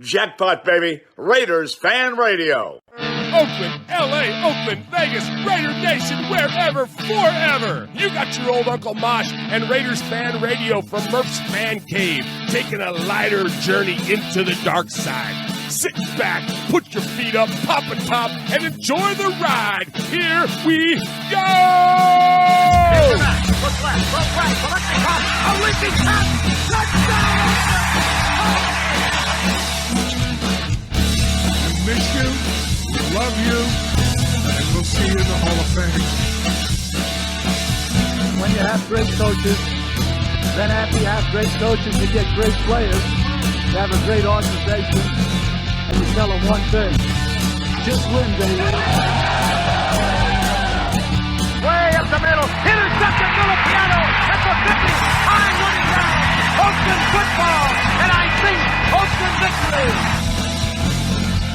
Jackpot, baby. Raiders Fan Radio. Oakland, L.A., Oakland, Vegas, Raider Nation, wherever, forever. You got your old Uncle Mosh and Raiders Fan Radio from Murf's Man Cave, taking a lighter journey into the dark side. Sit back, put your feet up, pop a top, and enjoy the ride. Here we go! Look left, look right, selecting top, a leaping top, touchdown! We miss you, we love you, and we'll see you in the Hall of Fame. When you have great coaches, then after you have great coaches, you get great players. You have a great organization, and you tell them one thing: just win, baby. Way up the middle, intercepted Filipiano at the 50, high running down, Oakland football, and I think Oakland victory.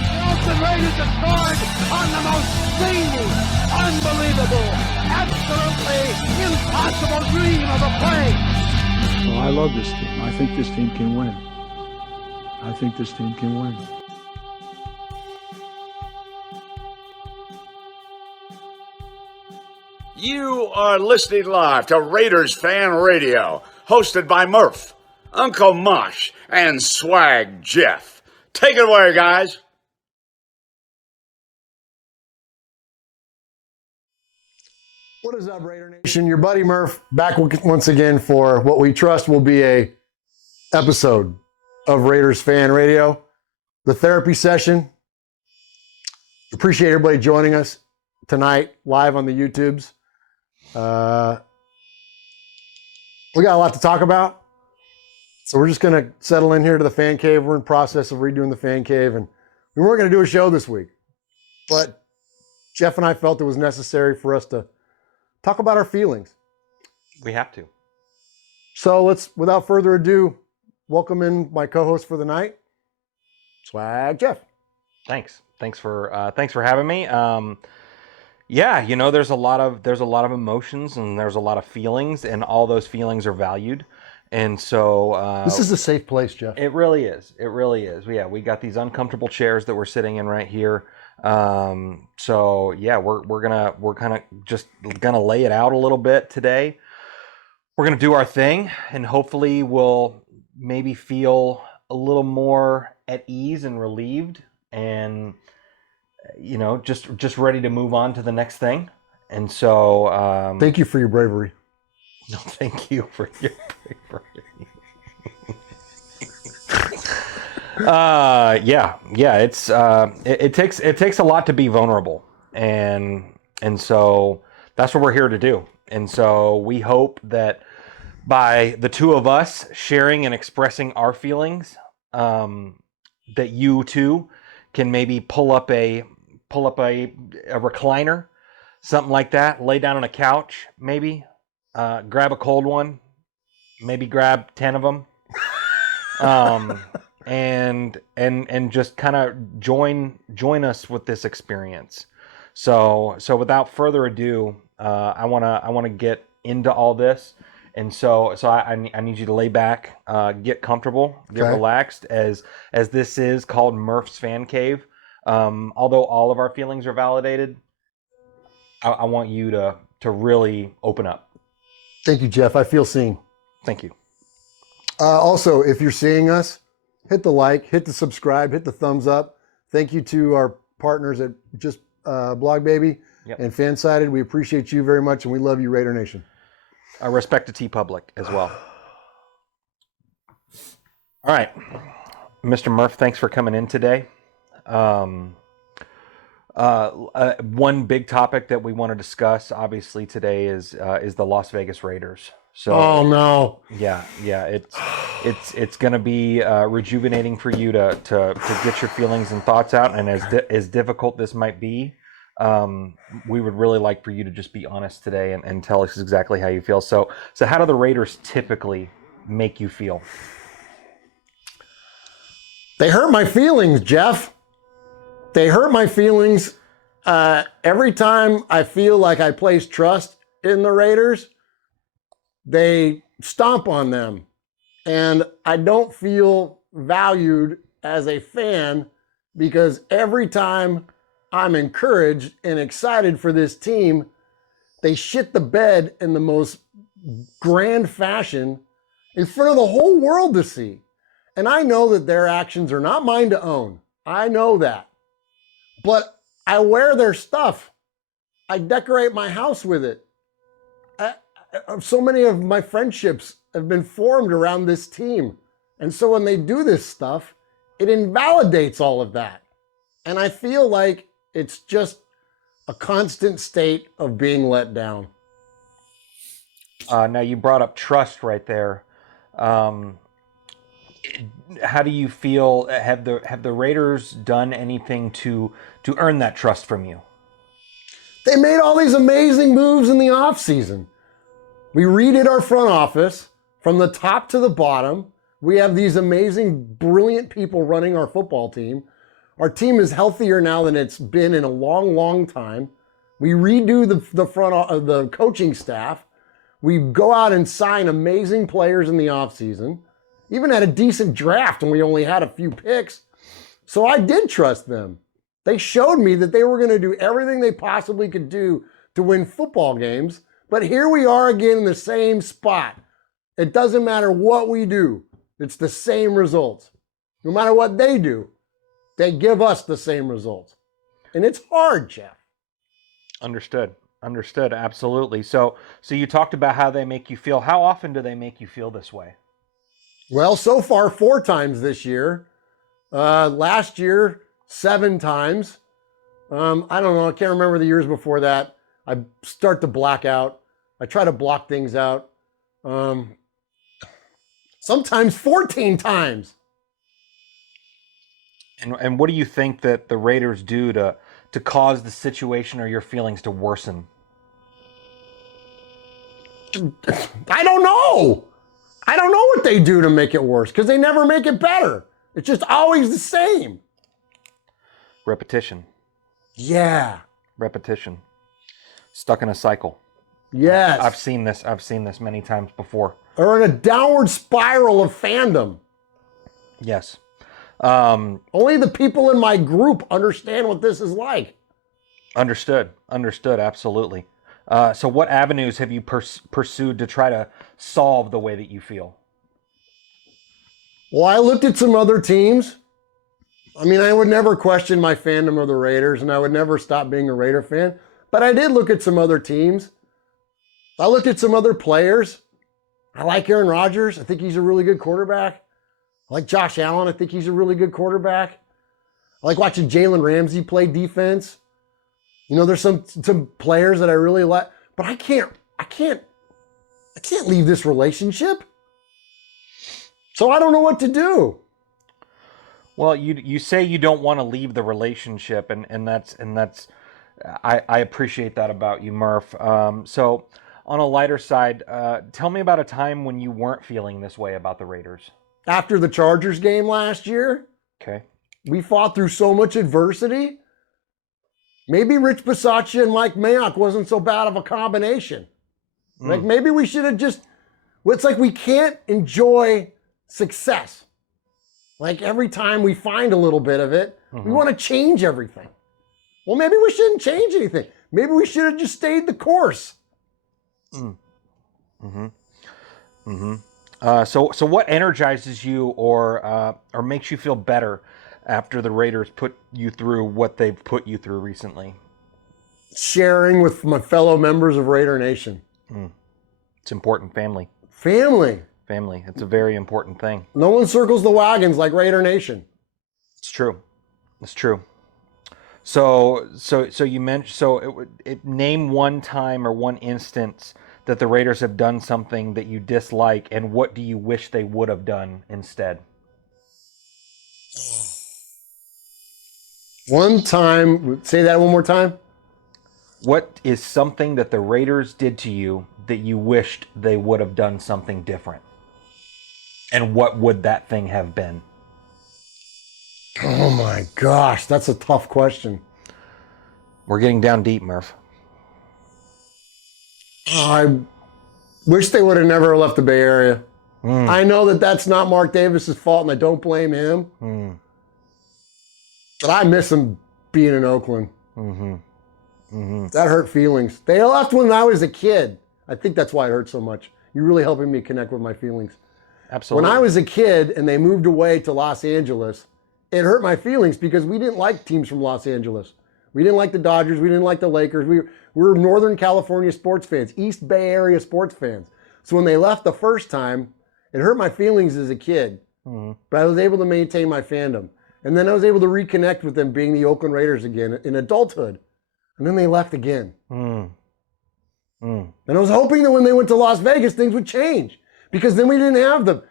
The Oakland Raiders have scored on the most zany, unbelievable, absolutely impossible dream of a play. Well, I love this team. I think this team can win. I think this team can win. You are listening live to Raiders Fan Radio, hosted by Murf, Uncle Mosh, and Swag Jeff. Take it away, guys. What is up, Raider Nation? Your buddy Murf back once again for what we trust will be a episode of Raiders Fan Radio, the therapy session. Appreciate everybody joining us tonight live on the YouTubes. We got a lot to talk about, so we're just going to settle in here to the fan cave. We're in process of redoing the fan cave, and we weren't going to do a show this week, but Jeff and I felt it was necessary for us to talk about our feelings. We have to. So let's, without further ado, welcome in my co-host for the night, Swag Jeff. Thanks for having me. Yeah, you know, there's a lot of emotions and there's a lot of feelings, and all those feelings are valued. And so this is a safe place, Jeff. It really is. It really is. Yeah, we got these uncomfortable chairs that we're sitting in right here. So yeah, we're kind of just gonna lay it out a little bit today. We're gonna do our thing, and hopefully we'll maybe feel a little more at ease and relieved, and you know, just ready to move on to the next thing. And so thank you for your bravery. No, thank you for your bravery. It takes a lot to be vulnerable, and so that's what we're here to do. And so we hope that by the two of us sharing and expressing our feelings, that you too can maybe pull up a recliner, something like that, lay down on a couch, maybe grab a cold one, maybe grab 10 of them. And just kind of join us with this experience. So without further ado, I want to get into all this, and so I need you to lay back, get comfortable, get relaxed, as this is called Murf's Fan Cave. Although all of our feelings are validated, I want you to really open up. Thank you, Jeff. I feel seen. Thank you. Also, if you're seeing us, hit the like, hit the subscribe, hit the thumbs up. Thank you to our partners at Just Blog Baby and Fansided. We appreciate you very much, and we love you, Raider Nation. Respect to TeePublic as well. All right, Mr. Murf, thanks for coming in today. One big topic that we want to discuss, obviously, today is the Las Vegas Raiders. So, oh no! Yeah, it's going to be rejuvenating for you to get your feelings and thoughts out. And as difficult this might be, we would really like for you to just be honest today and tell us exactly how you feel. So how do the Raiders typically make you feel? They hurt my feelings, Jeff. They hurt my feelings every time I feel like I place trust in the Raiders. They stomp on them, and I don't feel valued as a fan because every time I'm encouraged and excited for this team, they shit the bed in the most grand fashion in front of the whole world to see. And I know that their actions are not mine to own. I know that. But I wear their stuff. I decorate my house with it. So many of my friendships have been formed around this team. And so when they do this stuff, it invalidates all of that. And I feel like it's just a constant state of being let down. Now you brought up trust right there. How do you feel? Have the Raiders done anything to earn that trust from you? They made all these amazing moves in the offseason. We redid our front office from the top to the bottom. We have these amazing, brilliant people running our football team. Our team is healthier now than it's been in a long, long time. We redo the coaching staff. We go out and sign amazing players in the offseason. Even had a decent draft and we only had a few picks. So I did trust them. They showed me that they were going to do everything they possibly could do to win football games. But here we are again in the same spot. It doesn't matter what we do. It's the same results. No matter what they do, they give us the same results. And it's hard, Jeff. Understood. Absolutely. So you talked about how they make you feel. How often do they make you feel this way? Well, so far 4 times this year. Last year, 7 times. I don't know. I can't remember the years before that. I start to black out. I try to block things out. Sometimes 14 times. And what do you think that the Raiders do to cause the situation or your feelings to worsen? I don't know. I don't know what they do to make it worse because they never make it better. It's just always the same. Repetition. Yeah. Repetition. Stuck in a cycle. Yes. I've seen this many times before. Or in a downward spiral of fandom. Yes. Only the people in my group understand what this is like. Understood. Absolutely. So what avenues have you pursued to try to solve the way that you feel? Well, I looked at some other teams. I mean, I would never question my fandom of the Raiders, and I would never stop being a Raider fan. But I did look at some other teams. I looked at some other players. I like Aaron Rodgers. I think he's a really good quarterback. I like Josh Allen. I think he's a really good quarterback. I like watching Jalen Ramsey play defense. You know, there's some players that I really like, but I can't leave this relationship. So I don't know what to do. Well, you say you don't want to leave the relationship, and that's I appreciate that about you, Murf. So on a lighter side, tell me about a time when you weren't feeling this way about the Raiders. After the Chargers game last year, okay, we fought through so much adversity. Maybe Rich Bisaccia and Mike Mayock wasn't so bad of a combination. Like maybe we should have just, it's like we can't enjoy success. Like every time we find a little bit of it, we want to change everything. Well, maybe we shouldn't change anything. Maybe we should have just stayed the course. So what energizes you or makes you feel better after the Raiders put you through what they've put you through recently? Sharing with my fellow members of Raider Nation. It's important. Family. It's a very important thing. No one circles the wagons like Raider Nation. It's true. So you mentioned, name one time or one instance that the Raiders have done something that you dislike, and what do you wish they would have done instead? One time, say that one more time. What is something that the Raiders did to you that you wished they would have done something different? And what would that thing have been? Oh my gosh, that's a tough question. We're getting down deep, Murf. I wish they would have never left the Bay Area. I know that that's not Mark Davis's fault, and I don't blame him. But I miss them being in Oakland. Mm-hmm. Mm-hmm. That hurt feelings. They left when I was a kid. I think that's why it hurt so much. You're really helping me connect with my feelings. Absolutely. When I was a kid and they moved away to Los Angeles, it hurt my feelings because we didn't like teams from Los Angeles. We didn't like the Dodgers. We didn't like the Lakers. We were Northern California sports fans, East Bay Area sports fans. So when they left the first time, it hurt my feelings as a kid. Mm-hmm. But I was able to maintain my fandom. And then I was able to reconnect with them being the Oakland Raiders again in adulthood. And then they left again. Mm. Mm. And I was hoping that when they went to Las Vegas, things would change. Because then we didn't have the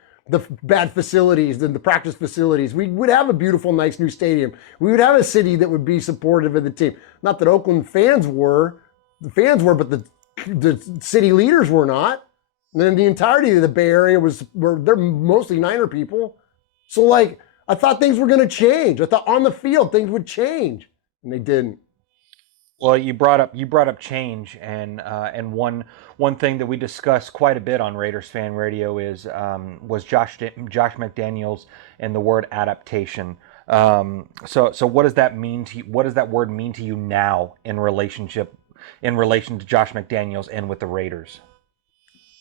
bad facilities, the practice facilities. We would have a beautiful, nice new stadium. We would have a city that would be supportive of the team. Not that Oakland fans were. The fans were, but the city leaders were not. And then the entirety of the Bay Area they're mostly Niner people. So like, I thought things were going to change. I thought on the field things would change, and they didn't. Well, you brought up change, and one thing that we discussed quite a bit on Raiders Fan Radio was Josh McDaniels and the word adaptation. So what does that mean to you? What does that word mean to you now in relation to Josh McDaniels and with the Raiders?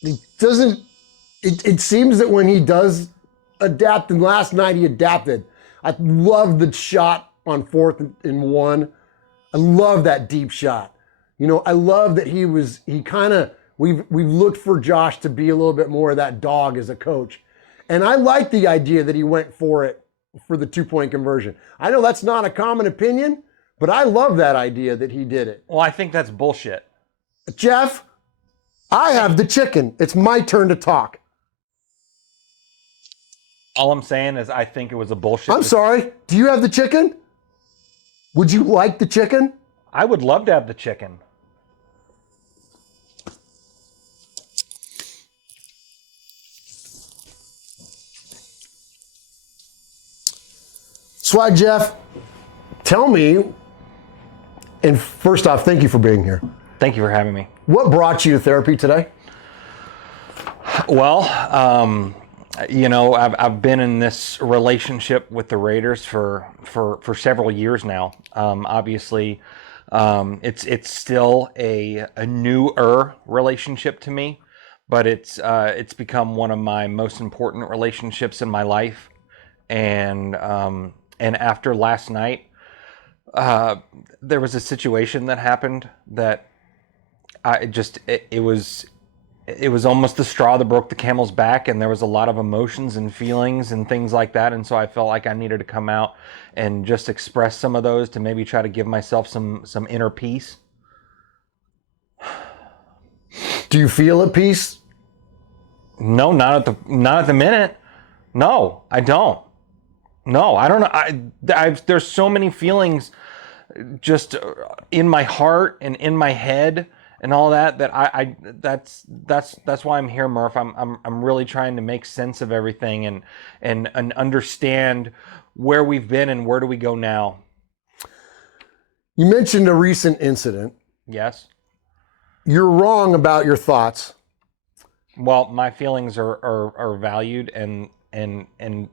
It doesn't. It seems that when he does adapt, and last night he adapted. I love the shot on 4th and 1. I love that deep shot. You know, I love that we've looked for Josh to be a little bit more of that dog as a coach. And I like the idea that he went for it for the 2-point conversion. I know that's not a common opinion, but I love that idea that he did it. Well, I think that's bullshit. Jeff, I have the chicken. It's my turn to talk. All I'm saying is I think it was a bullshit. I'm sorry. Do you have the chicken? Would you like the chicken? I would love to have the chicken. Swag Jeff, tell me, and first off, thank you for being here. Thank you for having me. What brought you to therapy today? Well, I've been in this relationship with the Raiders for several years now. Obviously, it's still a newer relationship to me, but it's become one of my most important relationships in my life. And after last night, there was a situation that happened that it was almost the straw that broke the camel's back, and there was a lot of emotions and feelings and things like that. And so I felt like I needed to come out and just express some of those to maybe try to give myself some inner peace. Do you feel at peace? No, not at the minute. No, I don't. No, I don't know. There's so many feelings just in my heart and in my head and all that that's why I'm here, Murf. I'm really trying to make sense of everything and understand where we've been and where do we go now. You mentioned a recent incident. Yes. You're wrong about your thoughts. Well, my feelings are valued and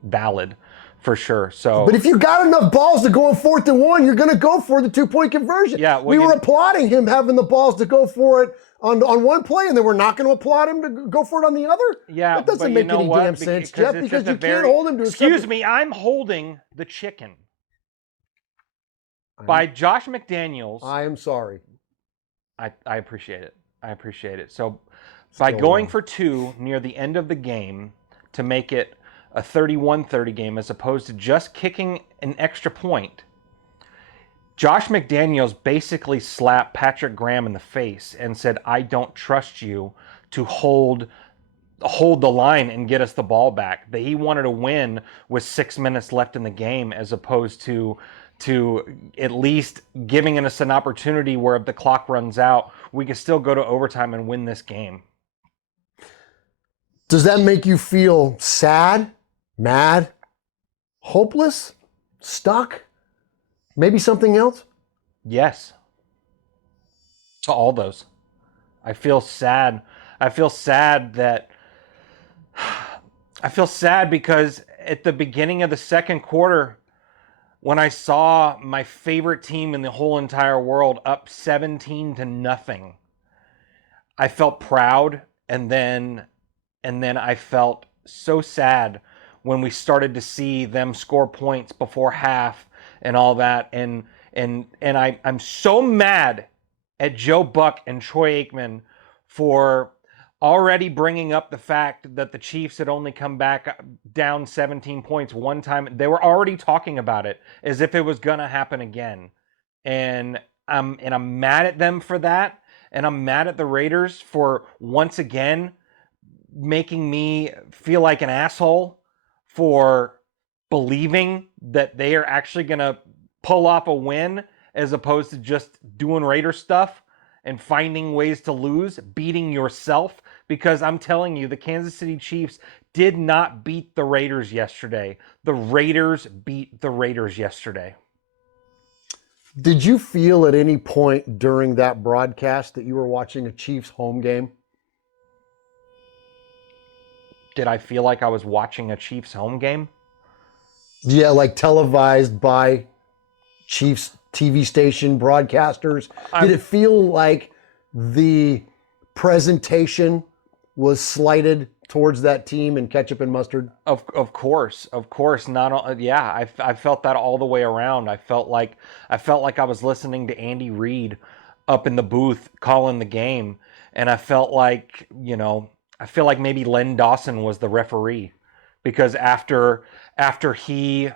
valid for sure. So, but if you got enough balls to go on 4th and 1, you're going to go for the 2-point conversion. Yeah, we were applauding him having the balls to go for it on one play, and then we're not going to applaud him to go for it on the other. Yeah, that doesn't make any damn sense, Jeff. Because you can't hold him to. Excuse me, I'm holding the chicken by Josh McDaniels. I am sorry. I appreciate it. I appreciate it. So, by going for 2 near the end of the game to make it a 31-30 game as opposed to just kicking an extra point, Josh McDaniels basically slapped Patrick Graham in the face and said, "I don't trust you to hold the line and get us the ball back." That he wanted to win with 6 minutes left in the game as opposed to at least giving us an opportunity where if the clock runs out, we can still go to overtime and win this game. Does that make you feel sad, mad, hopeless, stuck? Maybe something else? Yes. To all those. I feel sad. I feel sad because at the beginning of the second quarter, when I saw my favorite team in the whole entire world up 17-0. I felt proud, and then I felt so sad when we started to see them score points before half and all that. And I'm so mad at Joe Buck and Troy Aikman for already bringing up the fact that the Chiefs had only come back down 17 points one time. They were already talking about it as if it was going to happen again. And I'm mad at them for that. And I'm mad at the Raiders for once again making me feel like an asshole for believing that they are actually going to pull off a win as opposed to just doing Raider stuff and finding ways to lose, beating yourself. Because I'm telling you, the Kansas City Chiefs did not beat the Raiders yesterday. The Raiders beat the Raiders yesterday. Did you feel at any point during that broadcast that you were watching a Chiefs home game? Did I feel like I was watching a Chiefs home game? Yeah, like televised by Chiefs TV station broadcasters. Did it feel like the presentation was slighted towards that team in ketchup and mustard? Of course. I felt that all the way around. I felt like I was listening to Andy Reid up in the booth calling the game, and I felt like, I feel like maybe Len Dawson was the referee, because after he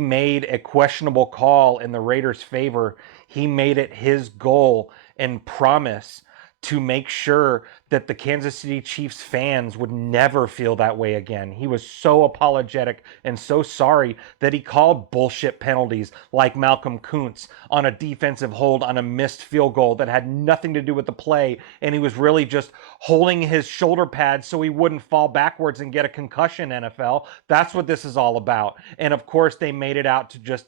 made a questionable call in the Raiders' favor, he made it his goal and promise to make sure that the Kansas City Chiefs fans would never feel that way again. He was so apologetic and so sorry that he called bullshit penalties like Malcolm Kuntz on a defensive hold on a missed field goal that had nothing to do with the play, and he was really just holding his shoulder pads so he wouldn't fall backwards and get a concussion, NFL. That's what this is all about. And of course they made it out to just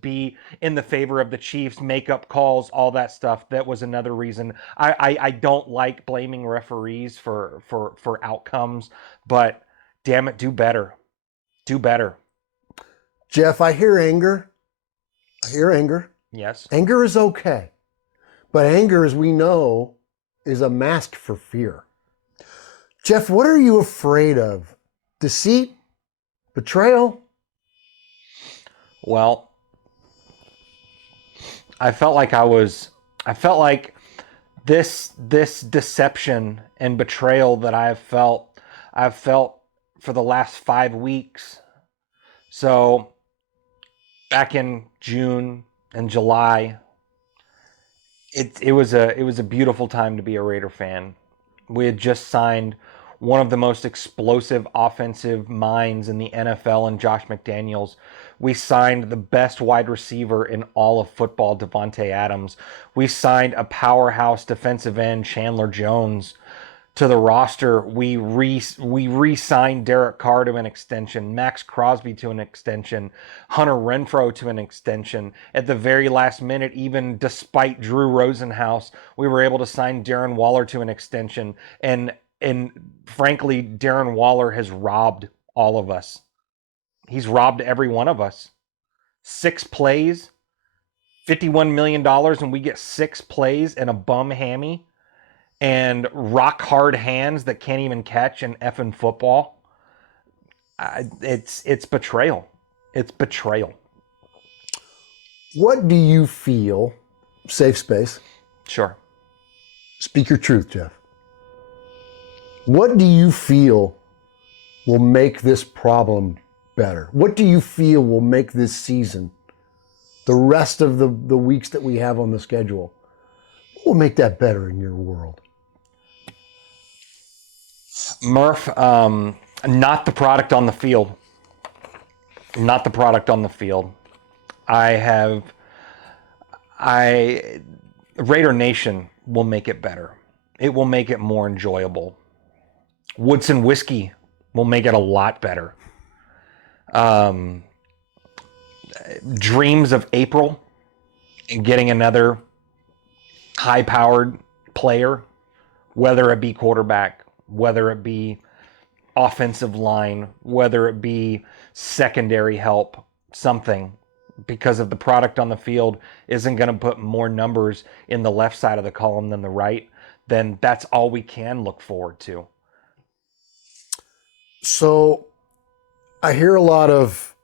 be in the favor of the Chiefs, make up calls, all that stuff. That was another reason. I don't like blaming referees for outcomes, but damn it, do better. Do better. Jeff, I hear anger. Yes. Anger is okay. But anger, as we know, is a mask for fear. Jeff, what are you afraid of? Deceit? Betrayal? Well, I felt like this deception and betrayal that I've felt for the last 5 weeks. So back in June and July, it was a beautiful time to be a Raider fan. We had just signed one of the most explosive offensive minds in the NFL in Josh McDaniels. We signed the best wide receiver in all of football, Devontae Adams. We signed a powerhouse defensive end, Chandler Jones, to the roster. We re-signed Derek Carr to an extension, Max Crosby to an extension, Hunter Renfrow to an extension. At the very last minute, even despite Drew Rosenhaus, we were able to sign Darren Waller to an extension. And frankly, Darren Waller has robbed all of us. He's robbed every one of us. 6 plays, $51 million, and we get 6 plays and a bum hammy and rock hard hands that can't even catch an effing football. It's betrayal. It's betrayal. What do you feel, safe space? Sure. Speak your truth, Jeff. What do you feel will make this problem better? What do you feel will make this season, the rest of the weeks that we have on the schedule, what will make that better in your world? Murph, not the product on the field. Not the product on the field. Raider Nation will make it better. It will make it more enjoyable. Woodson Whiskey will make it a lot better. Dreams of April and getting another high-powered player, whether it be quarterback, whether it be offensive line, whether it be secondary help, something. because if the product on the field isn't going to put more numbers in the left side of the column than the right, then that's all we can look forward to. So I hear a lot of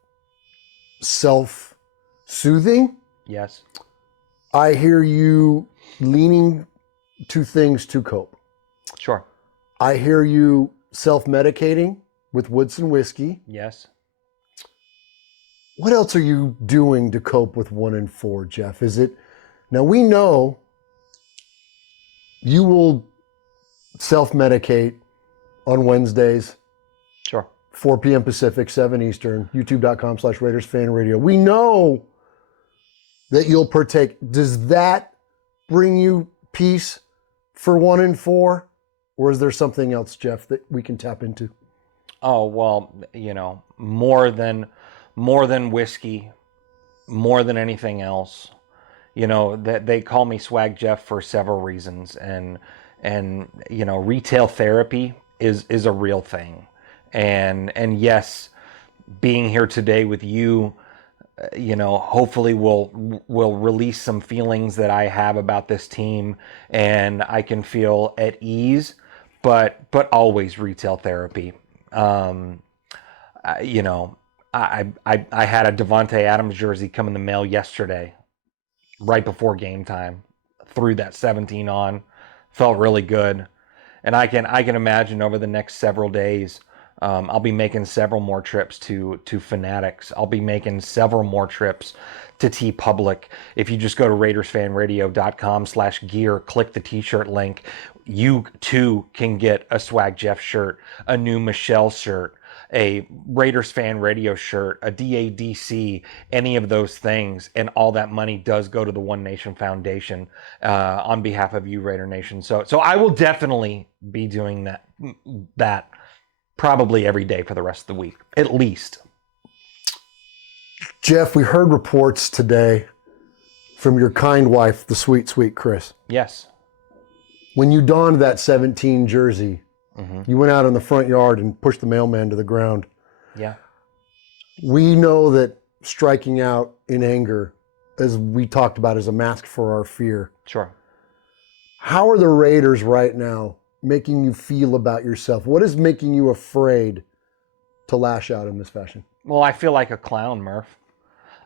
self-soothing. Yes. I hear you leaning to things to cope. Sure. I hear you self-medicating with Woodson whiskey. Yes. What else are you doing to cope with 1-4, Jeff? Is it, now we know you will self-medicate on Wednesdays, Sure. 4 p.m. Pacific, 7 Eastern, youtube.com/Raiders Fan Radio. We know that you'll partake. Does that bring you peace for 1-4? Or is there something else, Jeff, that we can tap into? Oh, well, you know, more than whiskey, more than anything else. You know, that they call me Swag Jeff for several reasons, and you know, retail therapy is a real thing. And yes, being here today with you, you know, hopefully will release some feelings that I have about this team, and I can feel at ease, but always retail therapy. You know, I had a Devontae Adams jersey come in the mail yesterday, right before game time. Threw that 17 on, felt really good, and I can imagine over the next several days, I'll be making several more trips to Fanatics. I'll be making several more trips to TeePublic. If you just go to RaidersFanRadio.com/gear, click the t-shirt link, you too can get a Swag Jeff shirt, a new Michelle shirt, a Raiders Fan Radio shirt, a DADC, any of those things, and all that money does go to the One Nation Foundation on behalf of you, Raider Nation. So I will definitely be doing that probably every day for the rest of the week, at least. Jeff, we heard reports today from your kind wife, the sweet, sweet Chris. Yes. When you donned that 17 jersey, you went out in the front yard and pushed the mailman to the ground. Yeah. We know that striking out in anger, as we talked about, is a mask for our fear. Sure. How are the Raiders right now making you feel about yourself? What is making you afraid to lash out in this fashion? Well, I feel like a clown, Murph.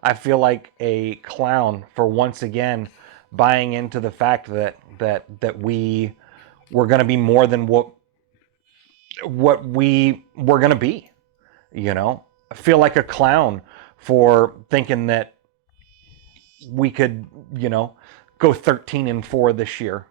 I feel like a clown for once again buying into the fact that we're going to be more than what we were going to be. You know, I feel like a clown for thinking that we could, you know, go 13-4 this year.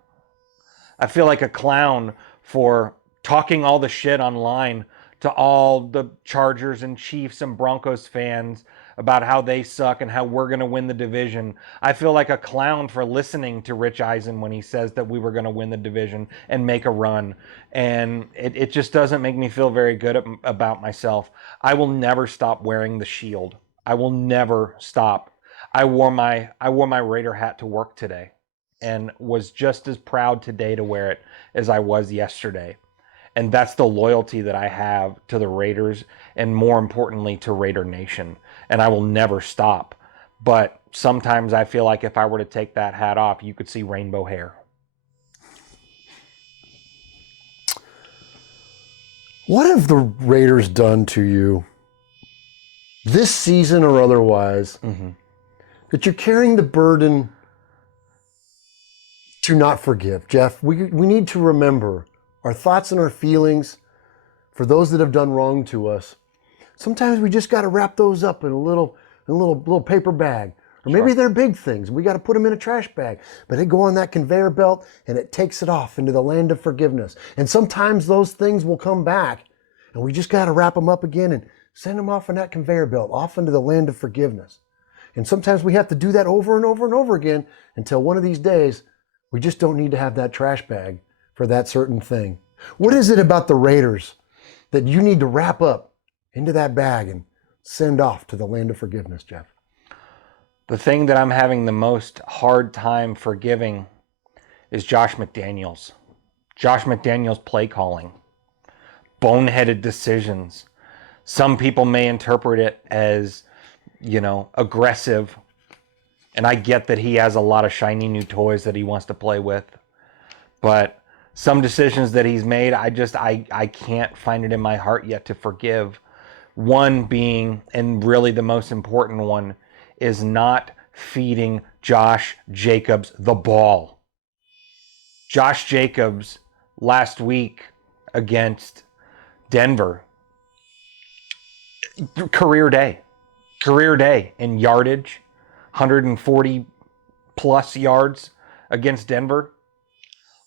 I feel like a clown for talking all the shit online to all the Chargers and Chiefs and Broncos fans about how they suck and how we're going to win the division. I feel like a clown for listening to Rich Eisen when he says that we were going to win the division and make a run. And it just doesn't make me feel very good about myself. I will never stop wearing the shield. I will never stop. I wore my Raider hat to work today and was just as proud today to wear it as I was yesterday. And that's the loyalty that I have to the Raiders, and more importantly to Raider Nation. And I will never stop. But sometimes I feel like if I were to take that hat off, you could see rainbow hair. What have the Raiders done to you this season or otherwise that you're carrying the burden to not forgive? Jeff, we need to remember our thoughts and our feelings for those that have done wrong to us. Sometimes we just got to wrap those up in a little paper bag. Or maybe they're big things. We got to put them in a trash bag. But they go on that conveyor belt and it takes it off into the land of forgiveness. And sometimes those things will come back and we just got to wrap them up again and send them off on that conveyor belt, off into the land of forgiveness. And sometimes we have to do that over and over and over again until one of these days we just don't need to have that trash bag for that certain thing. What is it about the Raiders that you need to wrap up into that bag and send off to the land of forgiveness, Jeff? The thing that I'm having the most hard time forgiving is Josh McDaniels. Josh McDaniels' play calling. Boneheaded decisions. Some people may interpret it as aggressive. And I get that he has a lot of shiny new toys that he wants to play with. But some decisions that he's made, I can't find it in my heart yet to forgive. One being, and really the most important one, is not feeding Josh Jacobs the ball. Josh Jacobs last week against Denver, career day in yardage, 140 plus yards against Denver.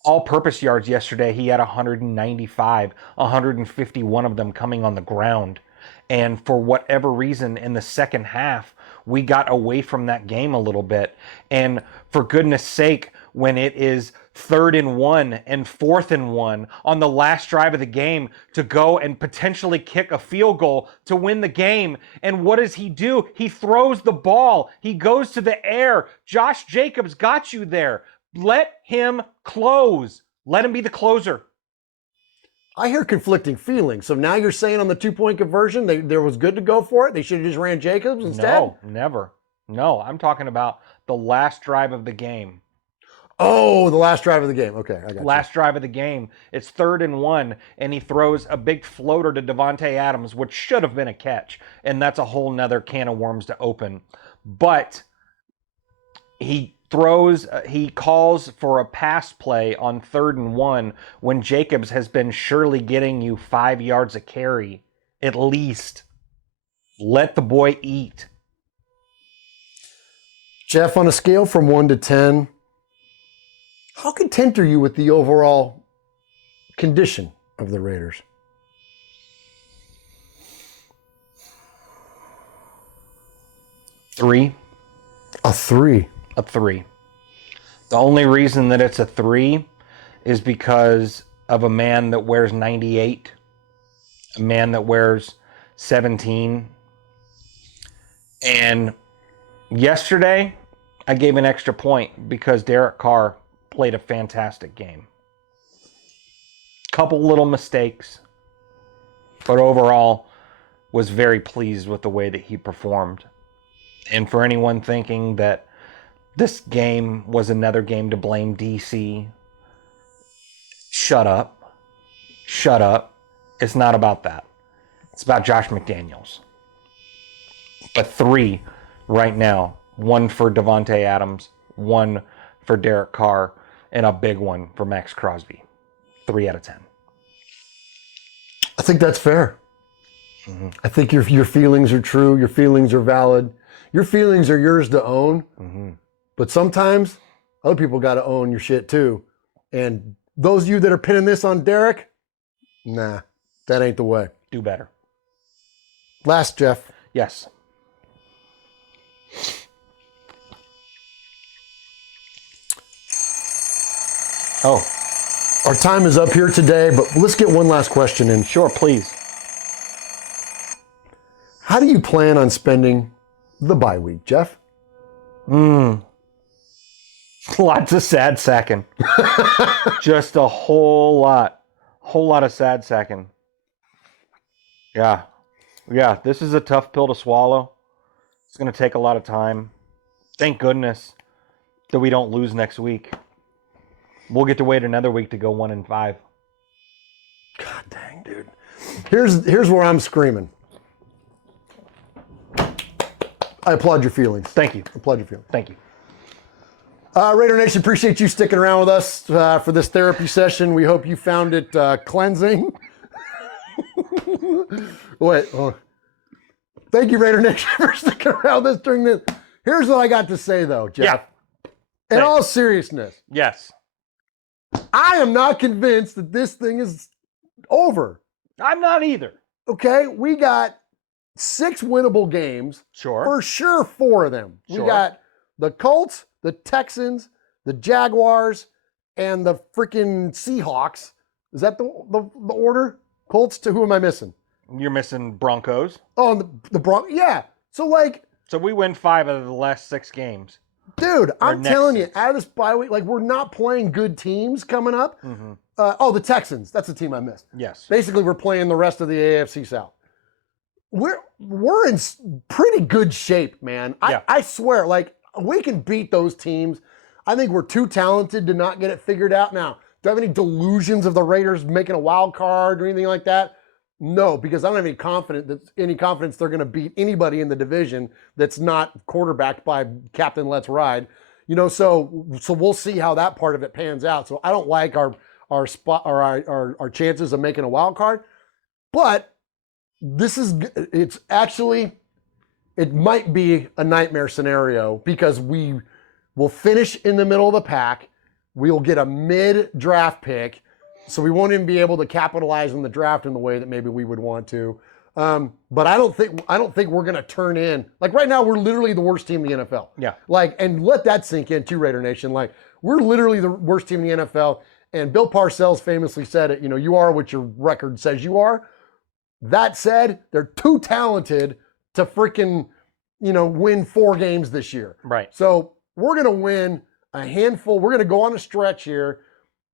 All-purpose yards yesterday, he had 195, 151 of them coming on the ground. And for whatever reason, in the second half, we got away from that game a little bit. And for goodness sake, when it is 3rd and 1 and 4th and 1 on the last drive of the game to go and potentially kick a field goal to win the game, and what does he do? He throws the ball. He goes to the air. Josh Jacobs got you there. Let him close. Let him be the closer. I hear conflicting feelings. So now you're saying on the 2-point conversion, there was good to go for it? They should have just ran Jacobs instead? No, never. No, I'm talking about the last drive of the game. Oh, the last drive of the game. Okay, I got Last drive of the game. It's 3rd and 1, and he throws a big floater to Davante Adams, which should have been a catch. And that's a whole nother can of worms to open. But he calls for a pass play on 3rd and 1 when Jacobs has been surely getting you 5 yards a carry, at least. Let the boy eat. Jeff, on a scale from 1 to 10, how content are you with the overall condition of the Raiders? Three. A 3. A 3. The only reason that it's a 3 is because of a man that wears 98, a man that wears 17. And yesterday, I gave an extra point because Derek Carr played a fantastic game. Couple little mistakes, but overall was very pleased with the way that he performed. And for anyone thinking that this game was another game to blame DC, shut up. Shut up. It's not about that. It's about Josh McDaniels. But 3 right now. 1 for Davante Adams, 1 for Derek Carr, and a big one for Max Crosby. 3 out of 10. I think that's fair. Mm-hmm. I think your feelings are true. Your feelings are valid. Your feelings are yours to own. Mm-hmm. But sometimes other people got to own your shit too. And those of you that are pinning this on Derek, nah, that ain't the way. Do better. Last, Jeff. Yes. Oh. Our time is up here today, but let's get one last question in. Sure, please. How do you plan on spending the bye week, Jeff? Lots of sad sacking. Just a whole lot of sad sacking. Yeah, this is a tough pill to swallow. It's going to take a lot of time. Thank goodness that we don't lose next week. We'll get to wait another week to go 1-5. God dang, dude. Here's where I'm screaming. I applaud your feelings. Thank you. Applaud your feelings. Thank you. Raider Nation, appreciate you sticking around with us for this therapy session. We hope you found it cleansing. Wait. Oh. Thank you, Raider Nation, for sticking around with us during this. Here's what I got to say, though, Jeff. Yeah. In all seriousness. Yes. I am not convinced that this thing is over. I'm not either. Okay? We got 6 winnable games. Sure. For sure, 4 of them. Sure. We got the Colts, the Texans, the Jaguars, and the freaking Seahawks. Is that the order? Colts to who am I missing? You're missing Broncos. Oh, and the Broncos. Yeah. So we win 5 out of the last 6 games. Dude, I'm telling you, 6. out of this bye week, we're not playing good teams coming up. Mm-hmm. The Texans. That's the team I missed. Yes. Basically, we're playing the rest of the AFC South. we're in pretty good shape, man. Yeah. I swear, like, we can beat those teams. I think we're too talented to not get it figured out. Now, do I have any delusions of the Raiders making a wild card or anything like that? No, because I don't have any confidence they're going to beat anybody in the division that's not quarterbacked by Captain Let's Ride. You know, so we'll see how that part of it pans out. So I don't like our spot or our chances of making a wild card, but it might be a nightmare scenario because we will finish in the middle of the pack. We'll get a mid-draft pick, so we won't even be able to capitalize on the draft in the way that maybe we would want to. But I don't think we're going to turn in. Like right now, we're literally the worst team in the NFL. Yeah. Like, and let that sink in too, Raider Nation. Like, we're literally the worst team in the NFL. And Bill Parcells famously said it, you know, you are what your record says you are. That said, they're too talented to freaking, you know, win 4 games this year. Right. So we're going to win a handful. We're going to go on a stretch here,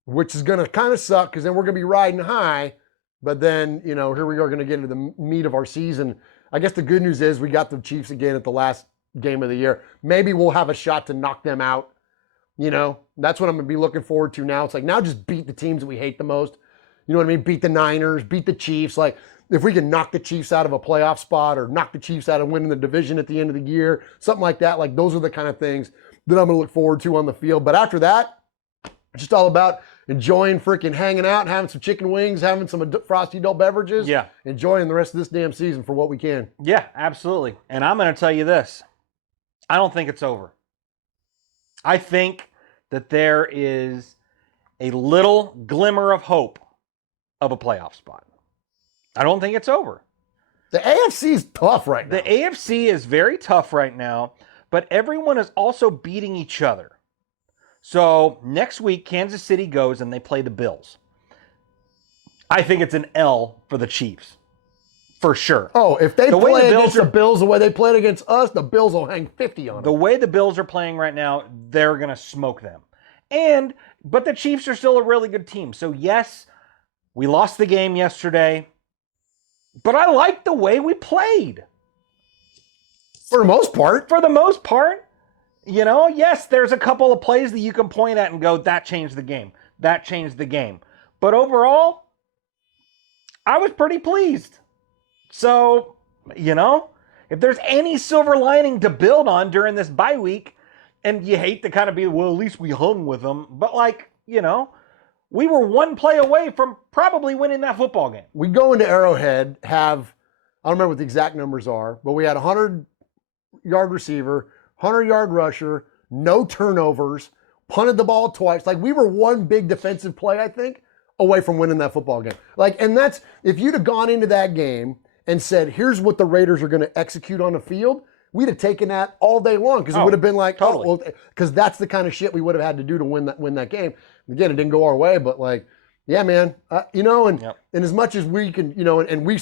which is going to kind of suck because then we're going to be riding high. But then, you know, here we are going to get into the meat of our season. I guess the good news is we got the Chiefs again at the last game of the year. Maybe we'll have a shot to knock them out. You know, that's what I'm going to be looking forward to now. It's like, now just beat the teams that we hate the most. You know what I mean? Beat the Niners, beat the Chiefs. Like, if we can knock the Chiefs out of a playoff spot or knock the Chiefs out of winning the division at the end of the year, something like that, like those are the kind of things that I'm going to look forward to on the field. But after that, it's just all about enjoying freaking hanging out, having some chicken wings, having some frosty adult beverages. Yeah. Enjoying the rest of this damn season for what we can. Yeah, absolutely. And I'm going to tell you this. I don't think it's over. I think that there is a little glimmer of hope of a playoff spot. I don't think it's over. The AFC is tough right now. The AFC is very tough right now, but everyone is also beating each other. So next week, Kansas City goes and they play the Bills. I think it's an L for the Chiefs. For sure. Oh, if they play against the Bills the way they played against us, the Bills will hang 50 on them. The way the Bills are playing right now, they're going to smoke them. But the Chiefs are still a really good team. So yes, we lost the game yesterday, but I like the way we played. For the most part. For the most part. You know, yes, there's a couple of plays that you can point at and go, that changed the game. That changed the game. But overall, I was pretty pleased. So, you know, if there's any silver lining to build on during this bye week, and you hate to kind of be, well, at least we hung with them. But, like, you know, we were one play away from probably winning that football game. We go into Arrowhead, I don't remember what the exact numbers are, but we had a 100-yard receiver, 100-yard rusher, no turnovers, punted the ball twice. Like, we were one big defensive play, I think, away from winning that football game. Like, and that's, if you'd have gone into that game and said, here's what the Raiders are going to execute on the field, we'd have taken that all day long because it would have been like, totally. oh, well, because that's the kind of shit we would have had to do to win that game. Again, it didn't go our way, but like, yeah, man, you know, and as much as we can, you know, and we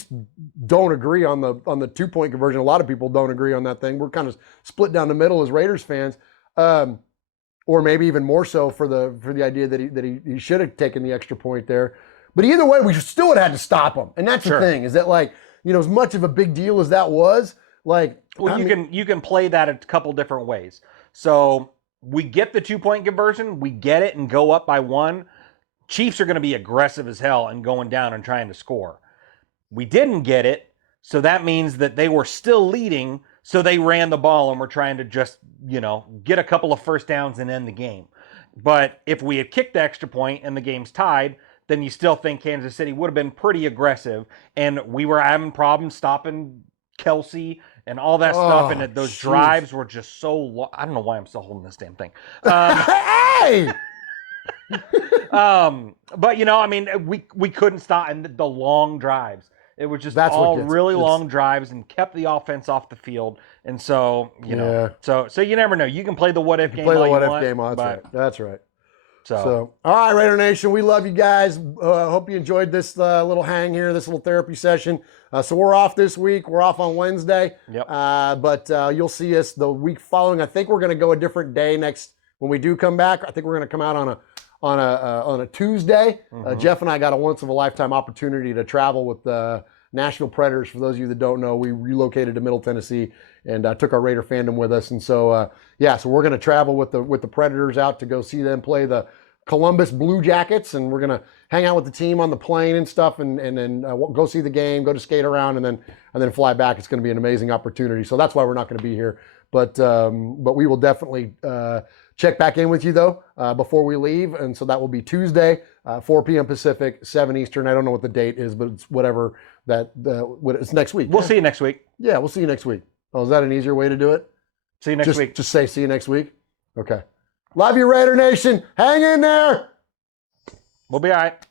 don't agree on the 2-point conversion. A lot of people don't agree on that thing. We're kind of split down the middle as Raiders fans, or maybe even more so for the idea that he should have taken the extra point there. But either way, we still would have had to stop him, and that's the thing is that, like, you know, as much of a big deal as that was, like, well, you can play that a couple different ways. So we get the 2-point conversion, we get it and go up by 1. Chiefs are going to be aggressive as hell and going down and trying to score. We didn't get it, so that means that they were still leading, so they ran the ball and were trying to just, you know, get a couple of first downs and end the game. But if we had kicked the extra point and the game's tied, then you still think Kansas City would have been pretty aggressive, and we were having problems stopping Kelsey and all that stuff, and those drives were just so long. I don't know why I'm still holding this damn thing. Hey! But, you know, I mean, we couldn't stop, and the long drives. It was just all really long drives and kept the offense off the field. And so, you know, so you never know. You can play the what-if game all you want. That's right. So, all right, Raider Nation, we love you guys. Hope you enjoyed this little hang here, this little therapy session. So we're off this week. We're off on Wednesday. Yep. But you'll see us the week following. I think we're going to go a different day next when we do come back. I think we're going to come out on a Tuesday. Jeff and I got a once-in-a-lifetime opportunity to travel with Nashville Predators. For those of you that don't know, we relocated to Middle Tennessee and took our Raider fandom with us. And so, so we're going to travel with the Predators out to go see them play the Columbus Blue Jackets, and we're going to hang out with the team on the plane and stuff, and then go see the game, go to skate around, and then fly back. It's going to be an amazing opportunity. So that's why we're not going to be here. But we will definitely check back in with you, though, before we leave. And so that will be Tuesday, 4 p.m. Pacific, 7 Eastern. I don't know what the date is, but it's whatever it's next week. We'll see you next week. Yeah, we'll see you next week. Oh, is that an easier way to do it? See you next week. Just say see you next week? Okay. Love you, Raider Nation. Hang in there. We'll be all right.